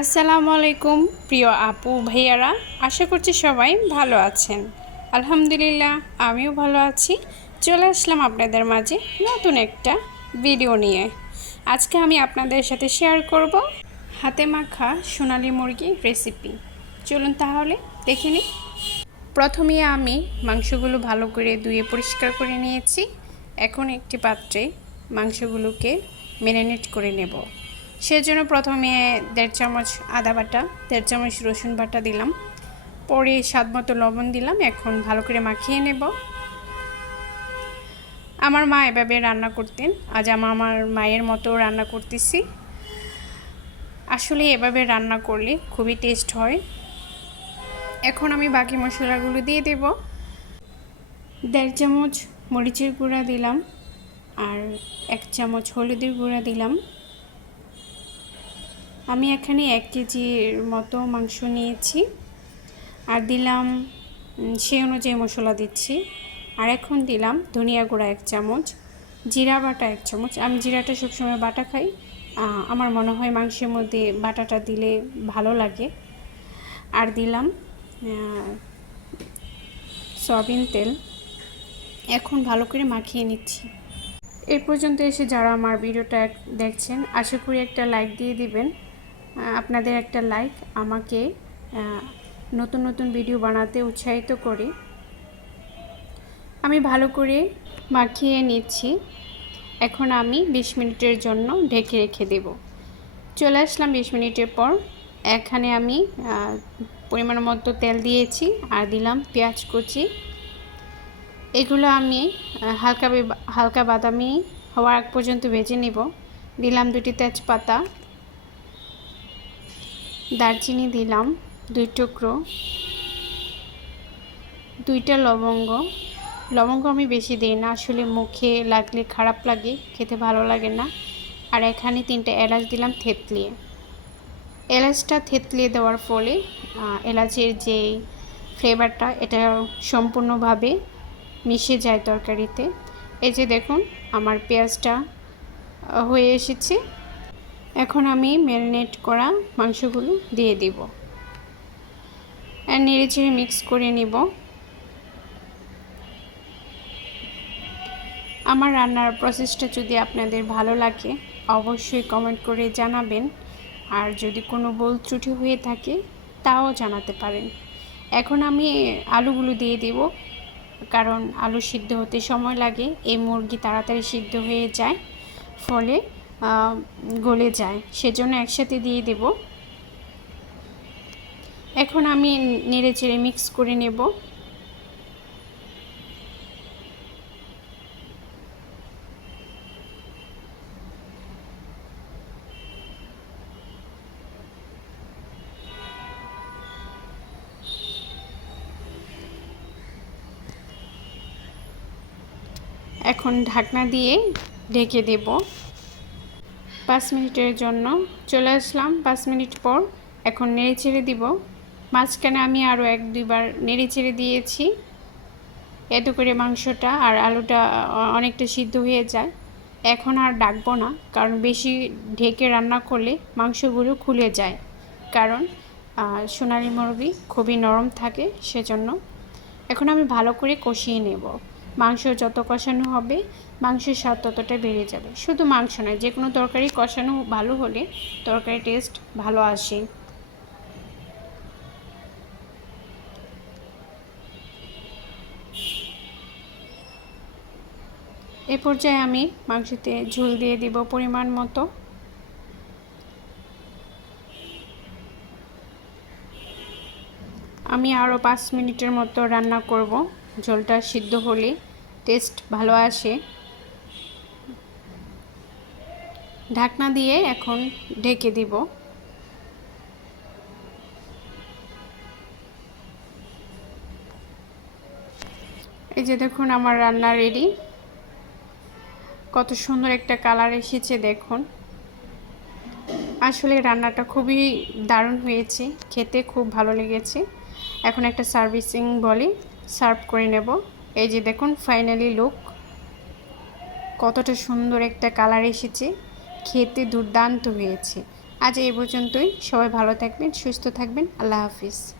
আসসালামু আলাইকুম প্রিয় আপু, ভাইয়ারা। আশা করছি সবাই ভালো আছেন। আলহামদুলিল্লাহ, আমিও ভালো আছি। চলে আসলাম আপনাদের মাঝে নতুন একটা ভিডিও নিয়ে। আজকে আমি আপনাদের সাথে শেয়ার করব হাতে মাখা সোনালি মুরগি রেসিপি চলুন তাহলে দেখে নিই। প্রথমে আমি মাংসগুলো ভালো করে ধুয়ে পরিষ্কার করে নিয়েছি। এখন একটি পাত্রে মাংসগুলোকে ম্যারিনেট করে নেব। সেজন্য প্রথমে দেড় চামচ আদা বাটা, দেড় চামচ রসুন বাটা দিলাম। পরে স্বাদ মতো লবণ দিলাম। এখন ভালো করে মাখিয়ে নেব। আমার মা এভাবে রান্না করতেন। আজ আমি আমার মায়ের মতো রান্না করতেছি। আসলে এভাবে রান্না করলে খুবই টেস্ট হয়। এখন আমি বাকি মশলাগুলো দিয়ে দেব। দেড় চামচ মরিচের গুঁড়া দিলাম। আর এক চামচ হলুদের গুঁড়া দিলাম। আমি এখানে এক কেজির মতো মাংস নিয়েছি। আর দিলাম সেই অনুযায়ী মশলা দিচ্ছি। আর এখন দিলাম ধনিয়া গুঁড়া এক চামচ, জিরা বাটা এক চামচ। আমি জিরাটা সবসময় বাটা খাই। আমার মনে হয় মাংসের মধ্যে বাটাটা দিলে ভালো লাগে। আর দিলাম সয়াবিন তেল। এখন ভালো করে মাখিয়ে নিচ্ছি। এ পর্যন্ত এসে যারা আমার ভিডিওটা দেখছেন, আশা করি একটা লাইক দিয়ে দিবেন। আপনাদের একটা লাইক আমাকে নতুন নতুন ভিডিও বানাতে উৎসাহিত করে। আমি ভালো করে মাখিয়ে নিচ্ছি। এখন আমি বিশ মিনিটের জন্য ঢেকে রেখে দেব। চলে আসলাম বিশ মিনিটের পর। এখানে আমি পরিমাণ মতো তেল দিয়েছি আর দিলাম পেঁয়াজ কুচি। এগুলো আমি হালকা হালকা বাদামি হওয়ার আগ পর্যন্ত ভেজে নিব। দিলাম দুটি তেজপাতা। দারচিনি দিলাম, দুই টুকরো। দুইটা লবঙ্গ। লবঙ্গ আমি বেশি দিই না, আসলে মুখে লাগলে খারাপ লাগে, খেতে ভালো লাগে না। আর এখানে তিনটা এলাচ দিলাম থেতলিয়ে এলাচটা থেতলিয়ে দেওয়ার ফলে এলাচের যে ফ্লেভারটা, এটা সম্পূর্ণভাবে মিশে যায় তরকারিতে। এই যে দেখুন, আমার পেঁয়াজটা হয়ে এসেছে। এখন আমি ম্যারিনেট করা মাংসগুলো দিয়ে দিব। আর নেড়ে চেড়ে মিক্স করে নিব। আমার রান্নার প্রসেসটা যদি আপনাদের ভালো লাগে, অবশ্যই কমেন্ট করে জানাবেন। আর যদি কোনো বল ত্রুটি হয়ে থাকে, তাও জানাতে পারেন। এখন আমি আলুগুলো দিয়ে দিব, কারণ আলু সিদ্ধ হতে সময় লাগে। এই মুরগি তাড়াতাড়ি সিদ্ধ হয়ে যায়, ফলে গলে যায়। সেজন্য একসাথে দিয়ে দেব। এখন আমি নেড়ে চেড়ে মিক্স করে নেব। এখন ঢাকনা দিয়ে ঢেকে দেব। পাঁচ মিনিটের জন্য চলে আসলাম। পাঁচ মিনিট পর এখন নেড়ে ছেড়ে দিব। মাঝখানে আমি আরও এক, দুইবার নেড়ে ছেড়ে দিয়েছি। এত করে মাংসটা আর আলুটা অনেকটা সিদ্ধ হয়ে যায়। এখন আর ডাকবো না, কারণ বেশি ঢেকে রান্না করলে মাংসগুলো খুলে যায়। কারণ সোনালি মুরগি খুবই নরম থাকে, সেজন্য এখন আমি ভালো করে কষিয়ে নেব। মাংস যত কষানো হবে, মাংসের স্বাদ ততটা বেড়ে যাবে। শুধু মাংস নয় যে কোনো তরকারি কষানো ভালো হলে তরকারি টেস্ট ভালো আসে। এ পর্যায়ে আমি মাংসতে ঝোল দিয়ে দিব পরিমাণ মতো। আমি আরও পাঁচ মিনিটের মতো রান্না করব। ঝোলটা সিদ্ধ হলে টেস্ট ভালো আসে। ঢাকনা দিয়ে এখন ঢেকে দিব। এই যে দেখুন আমার রান্না রেডি কত সুন্দর একটা কালার এসেছে দেখুন। আসলে রান্নাটা খুবই দারুণ হয়েছে, খেতে খুব ভালো লেগেছে। এখন একটা সার্ভিসিং বলে সার্ভ করে নেব। এই যে দেখুন ফাইনালি লুক কতটা সুন্দর একটা কালার এসেছে। খেতে দুর্দান্ত হয়েছে। আজ এই পর্যন্তই। সবাই ভালো থাকবেন, সুস্থ থাকবেন। আল্লাহ হাফিজ।